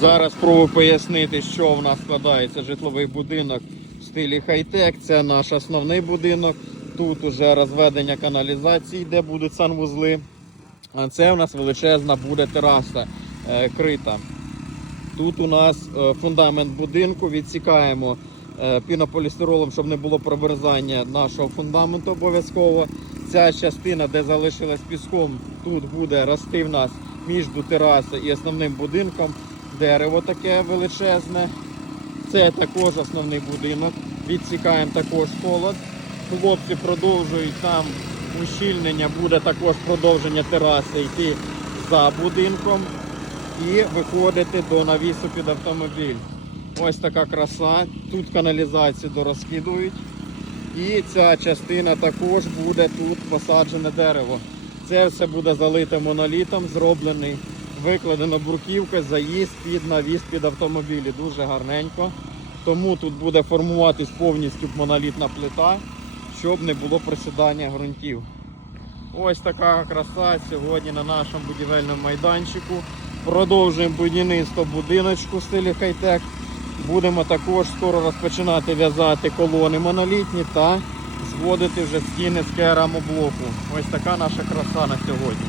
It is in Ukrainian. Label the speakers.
Speaker 1: Зараз спробую пояснити, що в нас складається житловий будинок в стилі хай-тек. Це наш основний будинок. Тут уже розведення каналізації, де будуть санвузли. А це у нас величезна буде тераса е, крита. Тут у нас е, фундамент будинку. Відсікаємо е, пінополістиролом, щоб не було промерзання нашого фундаменту обов'язково. Ця частина, де залишилась піском, тут буде рости в нас між терасою і основним будинком. Дерево таке величезне. Це також основний будинок. Відсікаємо також холод. Хлопці продовжують там ущільнення, буде також продовження тераси йти за будинком і виходити до навісу під автомобіль. Ось така краса. Тут каналізацію дорозкидують. І ця частина також буде тут посаджене дерево. Це все буде залите монолітом, зроблений, викладено бруківка, заїзд під навіс під автомобілі. Дуже гарненько. Тому тут буде формуватись повністю монолітна плита, щоб не було присідання ґрунтів. Ось така краса сьогодні на нашому будівельному майданчику. Продовжуємо будівництво будиночку в стилі хай-тек. Будемо також скоро розпочинати в'язати колони монолітні та зводити вже стіни з керамоблоку. Ось така наша краса на сьогодні.